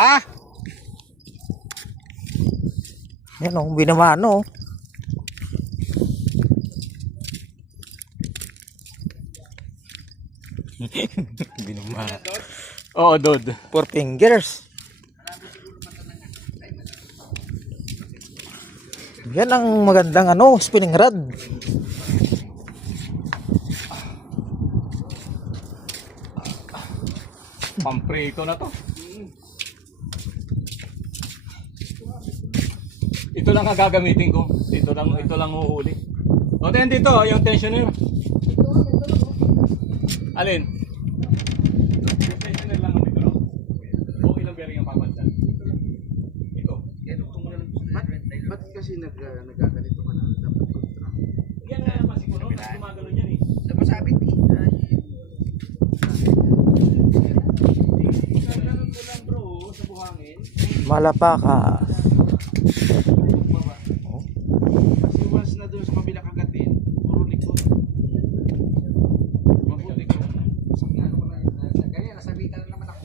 Ah! Yan o, binamano. Binamano. Oo, Dod. 4 fingers. Yan ang magandang spinning rod. Pamprito na to. Ito lang ang gagamitin ko. Ito lang uhuli. O, then dito, yung tensioner. Alin? Yung tensioner lang ang dito, no? O, ilang bearing ang papalitan? Ito. Ba't kasi nagkaganito ka na dapat contract? Yan nga naman siguro, kasi gumagano yan eh. Napasabit eh. Ganun ko lang bro, sa buhangin. Malapakas. Kasi once na doon sa kabila kagatin, puro likod. Mabuti ko. Ano ko na, ganyan, nasabitan naman ako.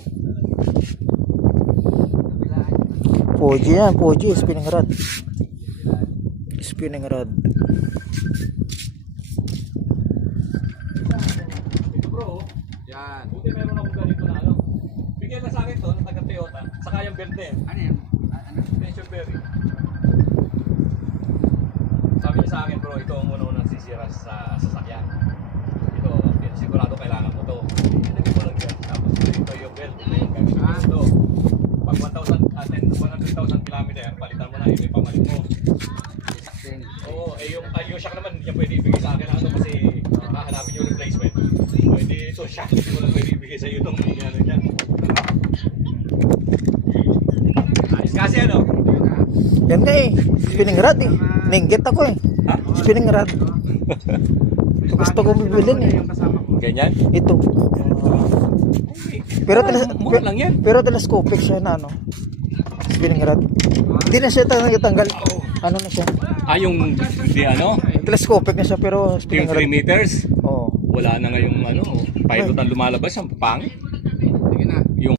Poji yan, Poji, spinning rod. Spinning rod. Ito bro, Yan. buti meron akong ganito na ano. Bigyan na sa akin to, ng taga Toyota, saka yung berde. Ano yan? Tension bearing. Sabi niya sa akin bro, ito ang unang sisira sa sasakyan. Ito, sigurado kailangan mo to. Ilagay mo lang yan. Tapos ito yung belt, ito yung gagawin mo ito. Pag 100,000 kilometer, palitan mo na, ito yung pamalit mo. Oo, yung shock naman, hindi niya pwede ibigay sa akin ano kasi hahanapin yung replacement. Pwede ito, shock, hindi mo lang pwede ibigay sa iyo itong ano niya. Ayos kasi ano? Yan nga spinning rod eh. Ninggit ako eh. Ha? Spinning rod. Gusto ko bibilin eh. Yung kasama ko. Ganyan? Ito. Pero mura lang yan. pero telescopic siya na spinning rod. Hindi na siya tanggal. Ano na siya? Ah, yung di ano? Telescopic na siya pero Yung spinning 3 rod. meters? Oo. Wala na ngayong ano, pilot ang lumalabas, ang pangit.